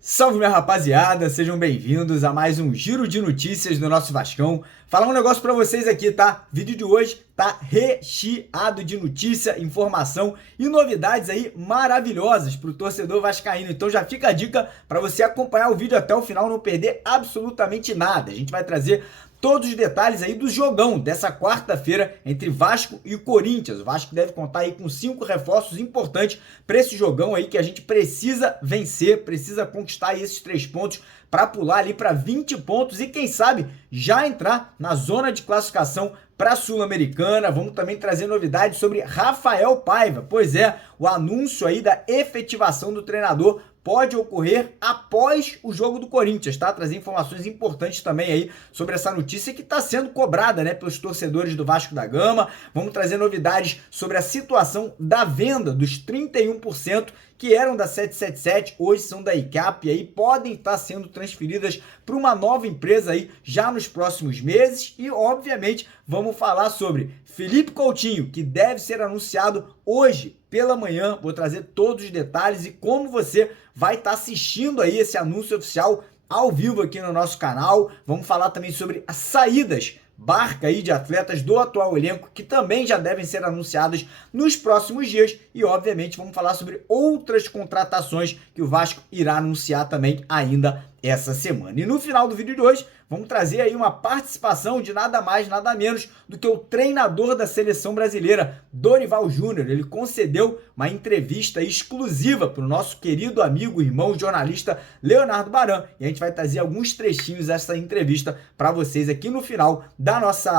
Salve, minha rapaziada, sejam bem-vindos a mais um giro de notícias do nosso Vascão. Falar um negócio pra vocês aqui, tá? O vídeo de hoje tá recheado de notícia, informação e novidades aí maravilhosas pro torcedor vascaíno. Então já fica a dica pra você acompanhar o vídeo até o final, não perder absolutamente nada. A gente vai trazer todos os detalhes aí do jogão dessa quarta-feira entre Vasco e Corinthians. O Vasco deve contar aí com 5 reforços importantes para esse jogão aí que a gente precisa vencer, precisa conquistar aí esses 3 pontos para pular ali para 20 pontos e quem sabe já entrar na zona de classificação para a Sul-Americana. Vamos também trazer novidades sobre Rafael Paiva. Pois é, o anúncio aí da efetivação do treinador pode ocorrer após o jogo do Corinthians, tá? Trazer informações importantes também aí sobre essa notícia que está sendo cobrada, né, pelos torcedores do Vasco da Gama. Vamos trazer novidades sobre a situação da venda dos 31% que eram da 777, hoje são da ICAP e aí podem estar sendo transferidas para uma nova empresa aí já nos próximos meses. E obviamente vamos falar sobre Felipe Coutinho, que deve ser anunciado hoje pela manhã. Vou trazer todos os detalhes e como você vai estar assistindo aí esse anúncio oficial ao vivo aqui no nosso canal. Vamos falar também sobre as saídas barca aí de atletas do atual elenco que também já devem ser anunciadas nos próximos dias e obviamente vamos falar sobre outras contratações que o Vasco irá anunciar também ainda essa semana. E no final do vídeo de hoje vamos trazer aí uma participação de nada mais, nada menos do que o treinador da seleção brasileira, Dorival Júnior. Ele concedeu uma entrevista exclusiva para o nosso querido amigo, irmão, jornalista Leonardo Baran. E a gente vai trazer alguns trechinhos dessa entrevista para vocês aqui no final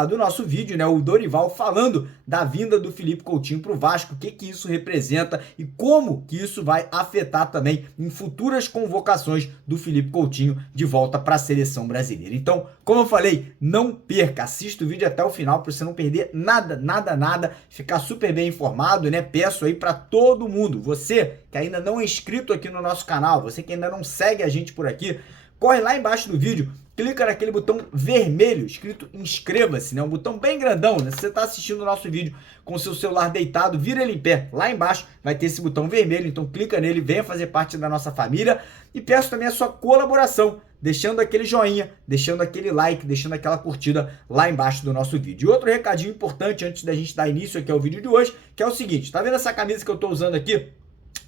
do nosso vídeo, né? O Dorival falando da vinda do Felipe Coutinho para o Vasco, o que isso representa e como que isso vai afetar também em futuras convocações do Felipe Coutinho de volta para a seleção brasileira. Então, como eu falei, não perca, assista o vídeo até o final para você não perder nada, ficar super bem informado, né? Peço aí para todo mundo, você que ainda não é inscrito aqui no nosso canal, você que ainda não segue a gente por aqui, corre lá embaixo do vídeo, clica naquele botão vermelho escrito inscreva-se, né? Um botão bem grandão, né? Se você está assistindo o nosso vídeo com o seu celular deitado, vira ele em pé. Lá embaixo vai ter esse botão vermelho, então clica nele, venha fazer parte da nossa família. E peço também a sua colaboração, deixando aquele joinha, deixando aquele like, deixando aquela curtida lá embaixo do nosso vídeo. E outro recadinho importante antes da gente dar início aqui ao vídeo de hoje, que é o seguinte, tá vendo essa camisa que eu estou usando aqui?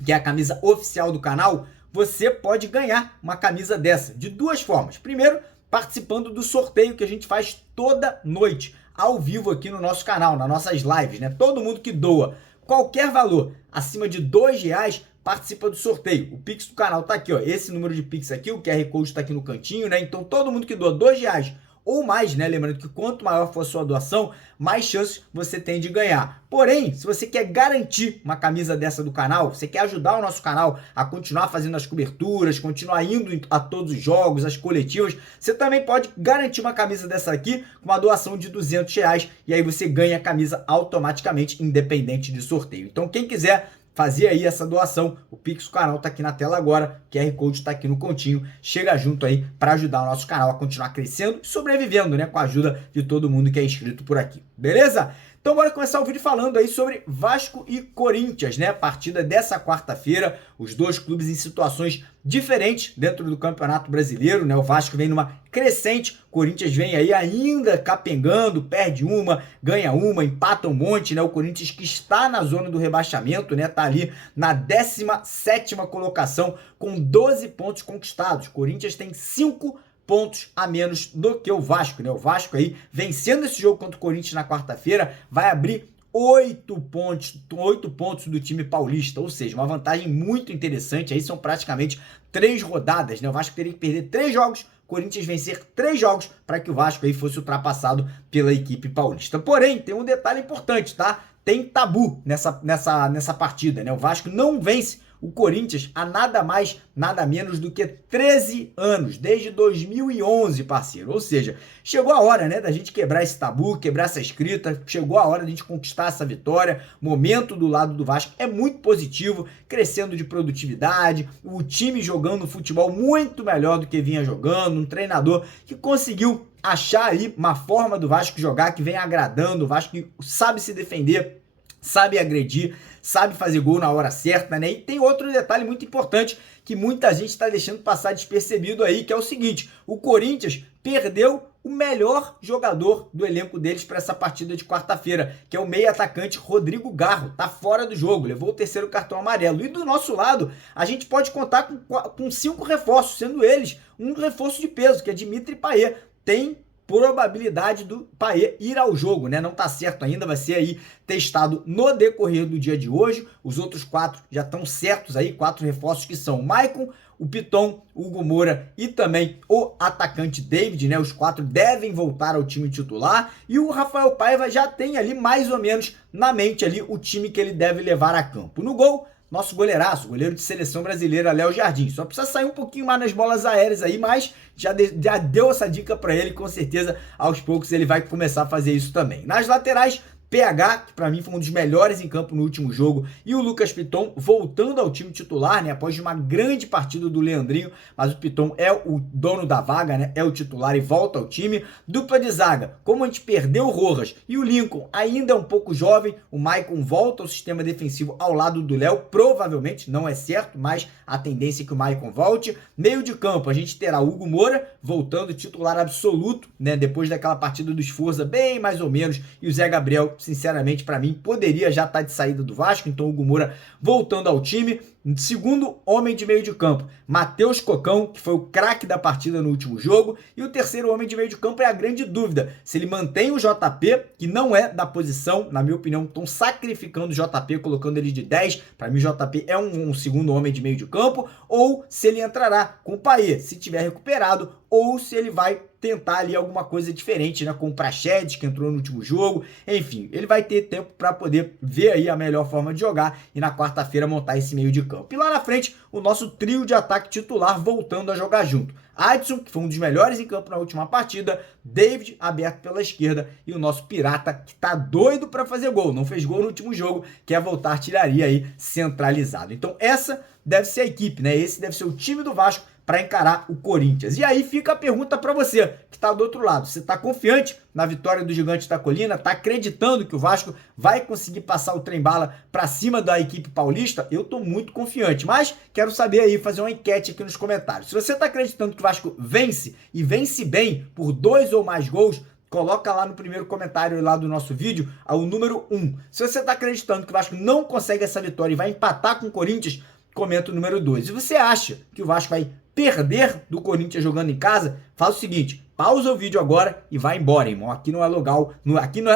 Que é a camisa oficial do canal? Você pode ganhar uma camisa dessa de duas formas. Primeiro, participando do sorteio que a gente faz toda noite, ao vivo aqui no nosso canal, nas nossas lives, né? Todo mundo que doa qualquer valor acima de R$2 participa do sorteio. O Pix do canal tá aqui, ó. Esse número de Pix aqui, o QR Code tá aqui no cantinho, né? Então todo mundo que doa R$2 ou mais, né? Lembrando que quanto maior for a sua doação, mais chances você tem de ganhar. Porém, se você quer garantir uma camisa dessa do canal, você quer ajudar o nosso canal a continuar fazendo as coberturas, continuar indo a todos os jogos, as coletivas, você também pode garantir uma camisa dessa aqui com uma doação de R$200 e aí você ganha a camisa automaticamente, independente de sorteio. Então, quem quiser fazer aí essa doação, o Pix do canal tá aqui na tela agora, o QR Code tá aqui no continho, chega junto aí para ajudar o nosso canal a continuar crescendo e sobrevivendo, né, com a ajuda de todo mundo que é inscrito por aqui, beleza? Então bora começar o vídeo falando aí sobre Vasco e Corinthians, né? Partida dessa quarta-feira, os dois clubes em situações diferentes dentro do Campeonato Brasileiro, né? O Vasco vem numa crescente, o Corinthians vem aí ainda capengando, perde uma, ganha uma, empata um monte, né? O Corinthians que está na zona do rebaixamento, né? Tá ali na 17ª colocação com 12 pontos conquistados. O Corinthians tem 5 pontos a menos do que o Vasco, né? O Vasco aí, vencendo esse jogo contra o Corinthians na quarta-feira, vai abrir 8 pontos do time paulista, ou seja, uma vantagem muito interessante. Aí são praticamente 3 rodadas, né? O Vasco teria que perder 3 jogos, Corinthians vencer 3 jogos para que o Vasco aí fosse ultrapassado pela equipe paulista. Porém, tem um detalhe importante, tá? Tem tabu nessa partida, né? O Vasco não vence o Corinthians há nada mais, nada menos do que 13 anos, desde 2011, parceiro. Ou seja, chegou a hora, né, da gente quebrar esse tabu, quebrar essa escrita, chegou a hora da gente conquistar essa vitória. Momento do lado do Vasco é muito positivo, crescendo de produtividade, o time jogando futebol muito melhor do que vinha jogando, um treinador que conseguiu achar aí uma forma do Vasco jogar que vem agradando, o Vasco que sabe se defender, sabe agredir, sabe fazer gol na hora certa, né? E tem outro detalhe muito importante que muita gente está deixando passar despercebido aí, que é o seguinte: o Corinthians perdeu o melhor jogador do elenco deles para essa partida de quarta-feira, que é o meio atacante Rodrigo Garro, tá fora do jogo, levou o terceiro cartão amarelo. E do nosso lado, a gente pode contar com 5 reforços, sendo eles um reforço de peso, que é Dimitri Payet. Tem probabilidade do Payet ir ao jogo, né? Não tá certo ainda, vai ser aí testado no decorrer do dia de hoje. Os outros 4 já estão certos aí, 4 reforços que são o Maicon, o Piton, o Hugo Moura e também o atacante David, né? Os 4 devem voltar ao time titular e o Rafael Paiva já tem ali mais ou menos na mente ali o time que ele deve levar a campo. No gol, nosso goleiraço, goleiro de seleção brasileira, Léo Jardim. Só precisa sair um pouquinho mais nas bolas aéreas aí, mas já deu essa dica para ele, com certeza aos poucos ele vai começar a fazer isso também. Nas laterais, PH, que para mim foi um dos melhores em campo no último jogo, e o Lucas Piton voltando ao time titular, né, após uma grande partida do Leandrinho, mas o Piton é o dono da vaga, né, é o titular e volta ao time. Dupla de zaga, como a gente perdeu o Rojas e o Lincoln ainda é um pouco jovem, o Maicon volta ao sistema defensivo ao lado do Léo, provavelmente, não é certo, mas a tendência é que o Maicon volte. Meio de campo, a gente terá o Hugo Moura voltando titular absoluto, né, depois daquela partida do Sforza, bem mais ou menos, e o Zé Gabriel, sinceramente, para mim, poderia já estar de saída do Vasco, então o Hugo Moura voltando ao time. Segundo homem de meio de campo, Matheus Cocão, que foi o craque da partida no último jogo, e o terceiro homem de meio de campo é a grande dúvida, se ele mantém o JP, que não é da posição, na minha opinião, estão sacrificando o JP, colocando ele de 10, para mim o JP é um segundo homem de meio de campo, ou se ele entrará com o Payet, se tiver recuperado, ou se ele vai tentar ali alguma coisa diferente, né, com o Praxedes, que entrou no último jogo. Enfim, ele vai ter tempo para poder ver aí a melhor forma de jogar e na quarta-feira montar esse meio de campo. E lá na frente, o nosso trio de ataque titular voltando a jogar junto. Adson, que foi um dos melhores em campo na última partida, David aberto pela esquerda e o nosso Pirata, que tá doido para fazer gol, não fez gol no último jogo, quer voltar à artilharia aí centralizado. Então essa deve ser a equipe, né? Esse deve ser o time do Vasco para encarar o Corinthians. E aí fica a pergunta para você, que está do outro lado. Você está confiante na vitória do Gigante da Colina? Está acreditando que o Vasco vai conseguir passar o trem-bala para cima da equipe paulista? Eu estou muito confiante, mas quero saber aí, fazer uma enquete aqui nos comentários. Se você está acreditando que o Vasco vence, e vence bem, por 2 ou mais gols, coloca lá no primeiro comentário lá do nosso vídeo o número 1. Se você está acreditando que o Vasco não consegue essa vitória e vai empatar com o Corinthians, comenta o número 2. Se você acha que o Vasco vai perder do Corinthians jogando em casa, faz o seguinte, pausa o vídeo agora e vai embora, irmão. Aqui não é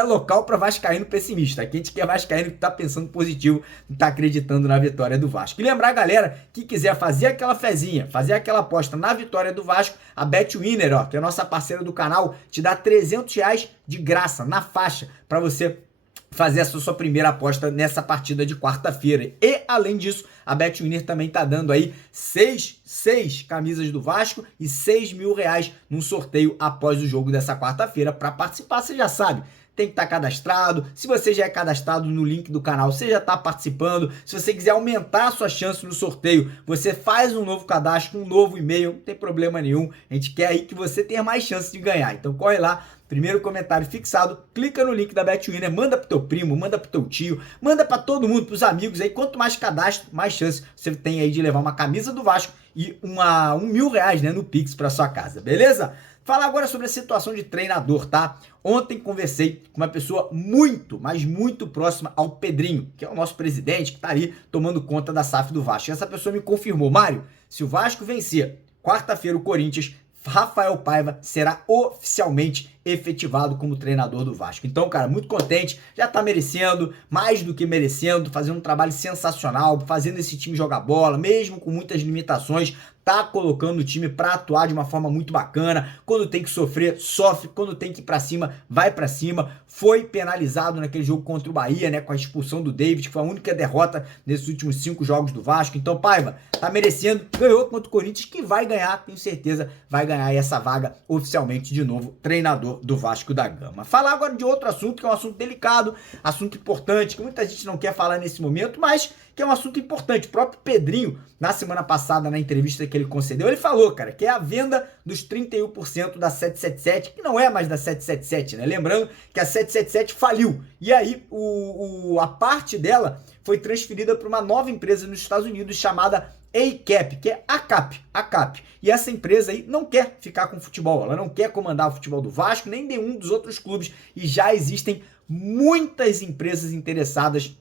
local para vascaíno pessimista. Aqui a gente quer vascaíno que tá pensando positivo, que tá acreditando na vitória do Vasco. E lembrar, galera, que quiser fazer aquela fezinha, fazer aquela aposta na vitória do Vasco, a BetWinner, ó, que é a nossa parceira do canal, te dá R$300 de graça na faixa para você fazer a sua primeira aposta nessa partida de quarta-feira. E, além disso, a BetWinner também tá dando aí 6 camisas do Vasco e R$6.000 num sorteio após o jogo dessa quarta-feira. Para participar, você já sabe, tem que estar cadastrado. Se você já é cadastrado no link do canal, você já está participando. Se você quiser aumentar a sua chance no sorteio, você faz um novo cadastro, um novo e-mail, não tem problema nenhum. A gente quer aí que você tenha mais chance de ganhar. Então corre lá, primeiro comentário fixado, clica no link da BetWinner, manda pro teu primo, manda pro teu tio, manda para todo mundo, pros amigos aí. Quanto mais cadastro, mais chance você tem aí de levar uma camisa do Vasco e R$1.000, né, no Pix para sua casa, beleza? Falar agora sobre a situação de treinador, tá? Ontem conversei com uma pessoa muito, mas muito próxima ao Pedrinho, que é o nosso presidente, que tá ali tomando conta da SAF do Vasco. E essa pessoa me confirmou, Mário, se o Vasco vencer quarta-feira o Corinthians, Rafael Paiva será oficialmente efetivado como treinador do Vasco. Então, cara, muito contente, já tá merecendo, mais do que merecendo, fazendo um trabalho sensacional, fazendo esse time jogar bola, mesmo com muitas limitações, tá colocando o time para atuar de uma forma muito bacana. Quando tem que sofrer, sofre. Quando tem que ir para cima, vai para cima. Foi penalizado naquele jogo contra o Bahia, né, com a expulsão do David, que foi a única derrota nesses últimos 5 jogos do Vasco. Então, Paiva, tá merecendo. Ganhou contra o Corinthians, que vai ganhar, tenho certeza, vai ganhar essa vaga oficialmente de novo, treinador do Vasco da Gama. Falar agora de outro assunto, que é um assunto delicado, assunto importante, que muita gente não quer falar nesse momento, mas que é um assunto importante. O próprio Pedrinho, na semana passada, na entrevista que ele concedeu, ele falou, cara, que é a venda dos 31% da 777, que não é mais da 777, né? Lembrando que a 777 faliu. E aí, a parte dela foi transferida para uma nova empresa nos Estados Unidos chamada ACAP, que é ACAP. E essa empresa aí não quer ficar com o futebol, ela não quer comandar o futebol do Vasco, nem nenhum dos outros clubes. E já existem muitas empresas interessadas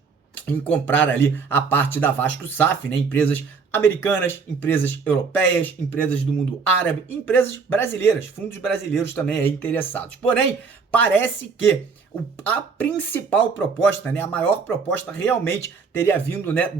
em comprar ali a parte da Vasco SAF, né? Empresas americanas, empresas europeias, empresas do mundo árabe, empresas brasileiras, fundos brasileiros também aí interessados. Porém, parece que a principal proposta, né, a maior proposta realmente teria vindo, né,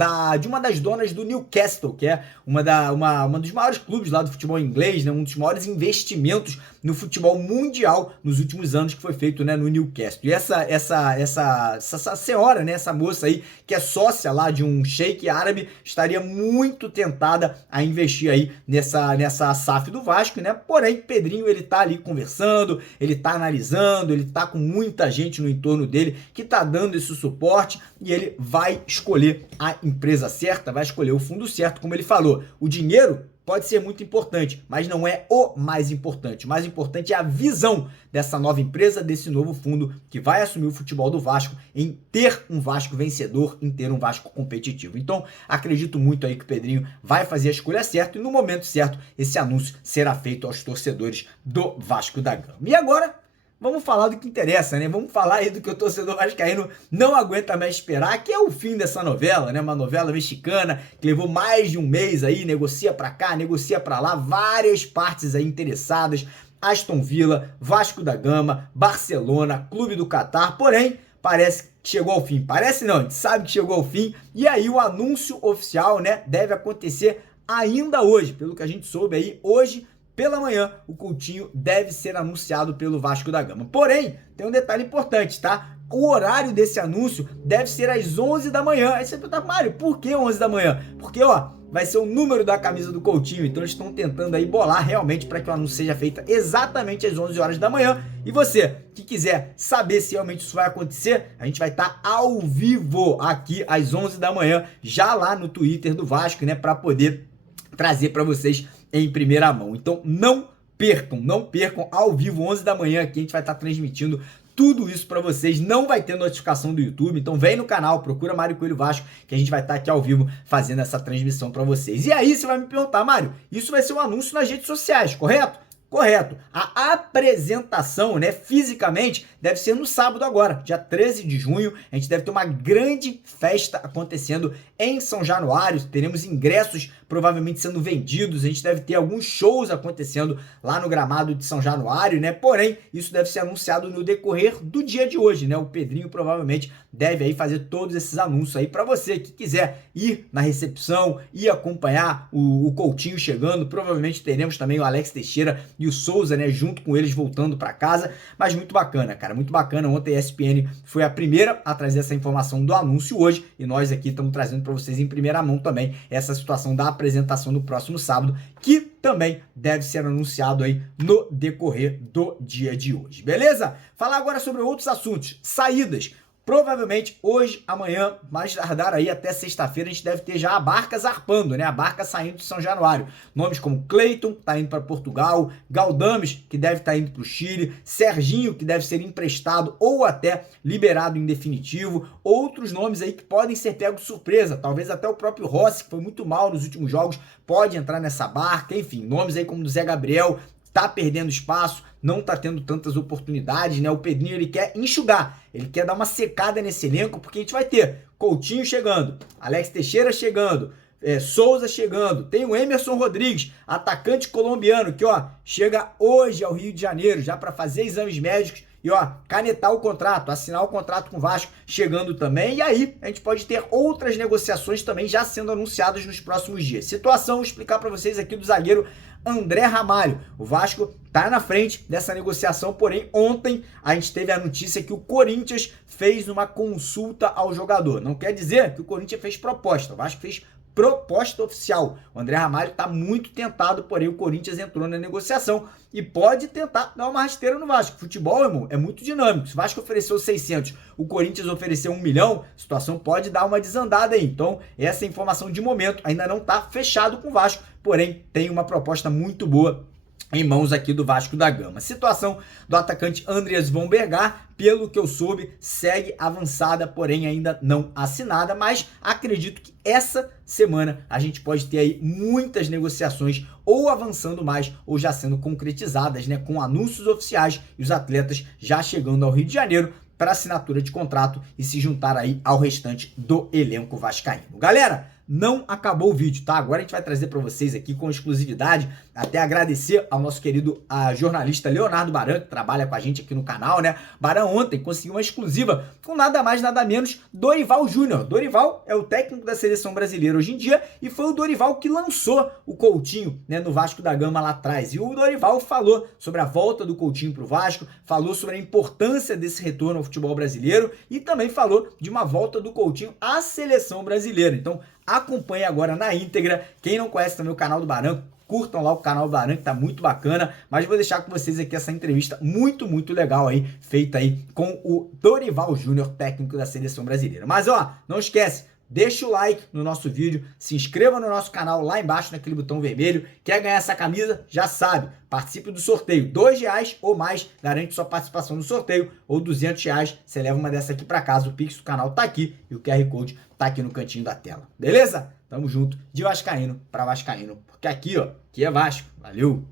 de uma das donas do Newcastle, que é uma dos maiores clubes lá do futebol inglês, né, um dos maiores investimentos no futebol mundial nos últimos anos que foi feito, né, no Newcastle. E essa senhora, né, essa moça aí, que é sócia lá de um sheik árabe, estaria muito tentada a investir aí nessa SAF do Vasco, né? Porém, Pedrinho, ele tá ali conversando, ele tá analisando, ele tá com muita gente no entorno dele que tá dando esse suporte e ele vai escolher a empresa certa, vai escolher o fundo certo, como ele falou. O dinheiro pode ser muito importante, mas não é o mais importante. O mais importante é a visão dessa nova empresa, desse novo fundo que vai assumir o futebol do Vasco, em ter um Vasco vencedor, em ter um Vasco competitivo. Então, acredito muito aí que o Pedrinho vai fazer a escolha certa e no momento certo esse anúncio será feito aos torcedores do Vasco da Gama. E agora, vamos falar do que interessa, né? Vamos falar aí do que o torcedor vascaíno não aguenta mais esperar, que é o fim dessa novela, né? Uma novela mexicana que levou mais de um mês aí, negocia pra cá, negocia pra lá, várias partes aí interessadas, Aston Villa, Vasco da Gama, Barcelona, Clube do Catar, porém, parece que chegou ao fim. Parece não, a gente sabe que chegou ao fim, e aí o anúncio oficial, né, deve acontecer ainda hoje, pelo que a gente soube aí, hoje, pela manhã, o Coutinho deve ser anunciado pelo Vasco da Gama. Porém, tem um detalhe importante, tá? O horário desse anúncio deve ser às 11 da manhã. Aí você pergunta, Mário, por que 11 da manhã? Porque, ó, vai ser o número da camisa do Coutinho. Então, eles estão tentando aí bolar realmente para que o anúncio seja feito exatamente às 11 horas da manhã. E você que quiser saber se realmente isso vai acontecer, a gente vai estar ao vivo aqui às 11 da manhã, já lá no Twitter do Vasco, né? Para poder trazer para vocês em primeira mão. Então não percam ao vivo 11 da manhã aqui, a gente vai estar transmitindo tudo isso para vocês. Não vai ter notificação do YouTube, então vem no canal, procura Mário Coelho Vasco, que a gente vai estar aqui ao vivo fazendo essa transmissão para vocês. E aí você vai me perguntar, Mário, isso vai ser um anúncio nas redes sociais, correto? Correto. A apresentação, né, fisicamente, deve ser no sábado agora, dia 13 de junho. A gente deve ter uma grande festa acontecendo em São Januário. Teremos ingressos provavelmente sendo vendidos. A gente deve ter alguns shows acontecendo lá no gramado de São Januário, né? Porém, isso deve ser anunciado no decorrer do dia de hoje, né? O Pedrinho provavelmente deve aí fazer todos esses anúncios aí para você que quiser ir na recepção e acompanhar o Coutinho chegando. Provavelmente teremos também o Alex Teixeira e o Souza, né, junto com eles voltando para casa, mas muito bacana, cara, muito bacana. Ontem a ESPN foi a primeira a trazer essa informação do anúncio hoje e nós aqui estamos trazendo para vocês em primeira mão também essa situação da apresentação do próximo sábado, que também deve ser anunciado aí no decorrer do dia de hoje, beleza? Falar agora sobre outros assuntos, saídas. Provavelmente hoje, amanhã, mais tardar aí até sexta-feira, a gente deve ter já a barca zarpando, né? A barca saindo de São Januário. Nomes como Cleiton, tá indo para Portugal, Galdames, que deve estar indo para o Chile, Serginho, que deve ser emprestado ou até liberado em definitivo. Outros nomes aí que podem ser pegos de surpresa, talvez até o próprio Rossi, que foi muito mal nos últimos jogos, pode entrar nessa barca. Enfim, nomes aí como o do Zé Gabriel, tá perdendo espaço, não tá tendo tantas oportunidades, né? O Pedrinho, ele quer enxugar, ele quer dar uma secada nesse elenco, porque a gente vai ter Coutinho chegando, Alex Teixeira chegando, Souza chegando, tem o Emerson Rodrigues, atacante colombiano, que ó, chega hoje ao Rio de Janeiro, já para fazer exames médicos e ó, canetar o contrato, assinar o contrato com o Vasco, chegando também. E aí a gente pode ter outras negociações também já sendo anunciadas nos próximos dias. Situação, vou explicar para vocês aqui do zagueiro André Ramalho. O Vasco tá na frente dessa negociação, porém ontem a gente teve a notícia que o Corinthians fez uma consulta ao jogador. Não quer dizer que o Corinthians fez proposta, o Vasco fez proposta oficial. O André Ramalho está muito tentado, porém o Corinthians entrou na negociação e pode tentar dar uma rasteira no Vasco. Futebol, irmão, é muito dinâmico. Se o Vasco ofereceu 600, o Corinthians ofereceu 1 milhão, a situação pode dar uma desandada aí. Então, essa informação de momento ainda não está fechado com o Vasco, porém tem uma proposta muito boa em mãos aqui do Vasco da Gama. A situação do atacante Andreas von Bergar, pelo que eu soube, segue avançada, porém ainda não assinada, mas acredito que essa semana a gente pode ter aí muitas negociações ou avançando mais ou já sendo concretizadas, né, com anúncios oficiais e os atletas já chegando ao Rio de Janeiro para assinatura de contrato e se juntar aí ao restante do elenco vascaíno. Galera, não acabou o vídeo, tá? Agora a gente vai trazer para vocês aqui com exclusividade, até agradecer ao nosso querido jornalista Leonardo Baran, que trabalha com a gente aqui no canal, né? Baran ontem conseguiu uma exclusiva com nada mais, nada menos Dorival Júnior. Dorival é o técnico da seleção brasileira hoje em dia e foi o Dorival que lançou o Coutinho, né, no Vasco da Gama lá atrás. E o Dorival falou sobre a volta do Coutinho pro Vasco, falou sobre a importância desse retorno ao futebol brasileiro e também falou de uma volta do Coutinho à seleção brasileira. Então, acompanhe agora na íntegra. Quem não conhece também o canal do Baran, curtam lá o canal do Baran, que tá muito bacana. Mas vou deixar com vocês aqui essa entrevista muito legal aí, feita aí com o Dorival Júnior, técnico da seleção brasileira. Mas ó, não esquece, deixa o like no nosso vídeo, se inscreva no nosso canal lá embaixo naquele botão vermelho. Quer ganhar essa camisa? Já sabe, participe do sorteio. R$2 ou mais garante sua participação no sorteio, ou R$200 você leva uma dessa aqui para casa. O Pix do canal tá aqui e o QR Code tá aqui no cantinho da tela. Beleza? Tamo junto, de vascaíno para vascaíno, porque aqui, ó, aqui é Vasco. Valeu!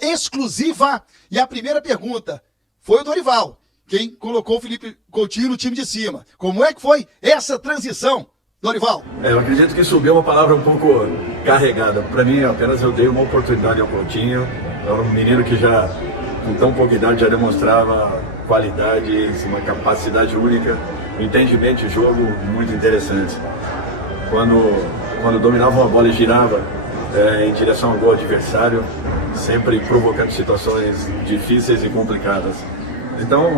Exclusiva! E a primeira pergunta foi o Dorival, quem colocou o Felipe Coutinho no time de cima. Como é que foi essa transição, Dorival? Eu acredito que subiu uma palavra um pouco carregada. Para mim, apenas eu dei uma oportunidade ao Coutinho. Era um menino que já, com tão pouca idade, já demonstrava qualidade, uma capacidade única, um entendimento de jogo muito interessante. Quando dominava uma bola e girava em direção ao gol adversário, sempre provocando situações difíceis e complicadas. Então,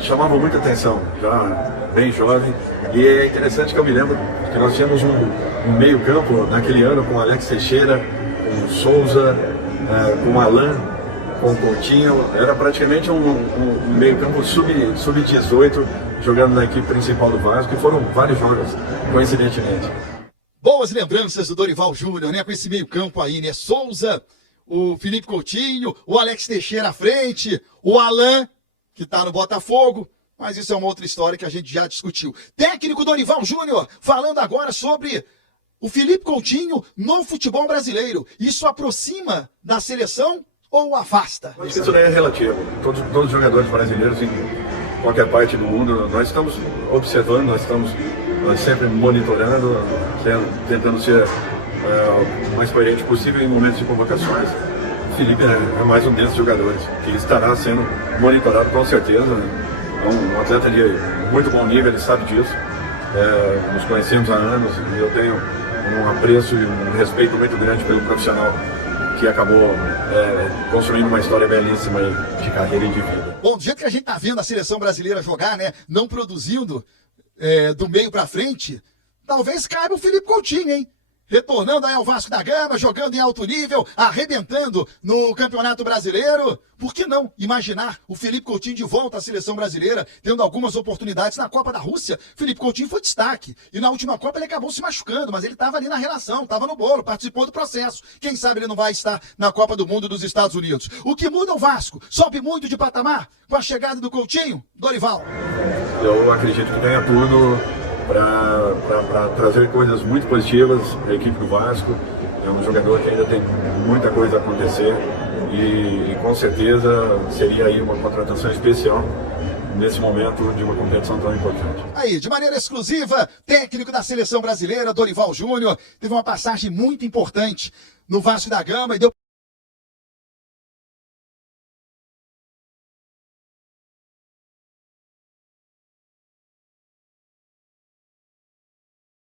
chamava muita atenção, já bem jovem. E é interessante que eu me lembro que nós tínhamos um meio-campo naquele ano com Alex Teixeira, com Souza, com Alain, com Coutinho. Era praticamente um meio-campo sub-18 jogando na equipe principal do Vasco, e foram vários jogos, coincidentemente. Boas lembranças do Dorival Júnior, né? Com esse meio-campo aí, né? Souza, o Felipe Coutinho, o Alex Teixeira à frente, o Alain, que tá no Botafogo. Mas isso é uma outra história que a gente já discutiu. Técnico Dorival Júnior, falando agora sobre o Felipe Coutinho no futebol brasileiro. Isso aproxima da seleção ou afasta? Acho que isso daí é relativo. Todos os jogadores brasileiros em qualquer parte do mundo, nós estamos observando, nós estamos sempre monitorando, tentando ser o mais coerente possível em momentos de convocações. O Felipe é mais um desses jogadores que estará sendo monitorado com certeza. É um atleta de muito bom nível, ele sabe disso. Nos conhecemos há anos e eu tenho um apreço e um respeito muito grande pelo profissional que acabou construindo uma história belíssima de carreira e de vida. Bom, do jeito que a gente tá vendo a seleção brasileira jogar, né, não produzindo do meio pra frente, talvez caiba o Felipe Coutinho, hein? Retornando aí ao Vasco da Gama, jogando em alto nível, arrebentando no Campeonato Brasileiro. Por que não imaginar o Felipe Coutinho de volta à seleção brasileira, tendo algumas oportunidades na Copa da Rússia? Felipe Coutinho foi destaque. E na última Copa ele acabou se machucando, mas ele estava ali na relação, estava no bolo, participou do processo. Quem sabe ele não vai estar na Copa do Mundo dos Estados Unidos. O que muda o Vasco? Sobe muito de patamar com a chegada do Coutinho? Dorival. Eu acredito que ganha tudo para trazer coisas muito positivas para a equipe do Vasco. É um jogador que ainda tem muita coisa a acontecer e com certeza seria aí uma contratação especial nesse momento de uma competição tão importante. Aí, de maneira exclusiva, técnico da seleção brasileira, Dorival Júnior, teve uma passagem muito importante no Vasco da Gama e deu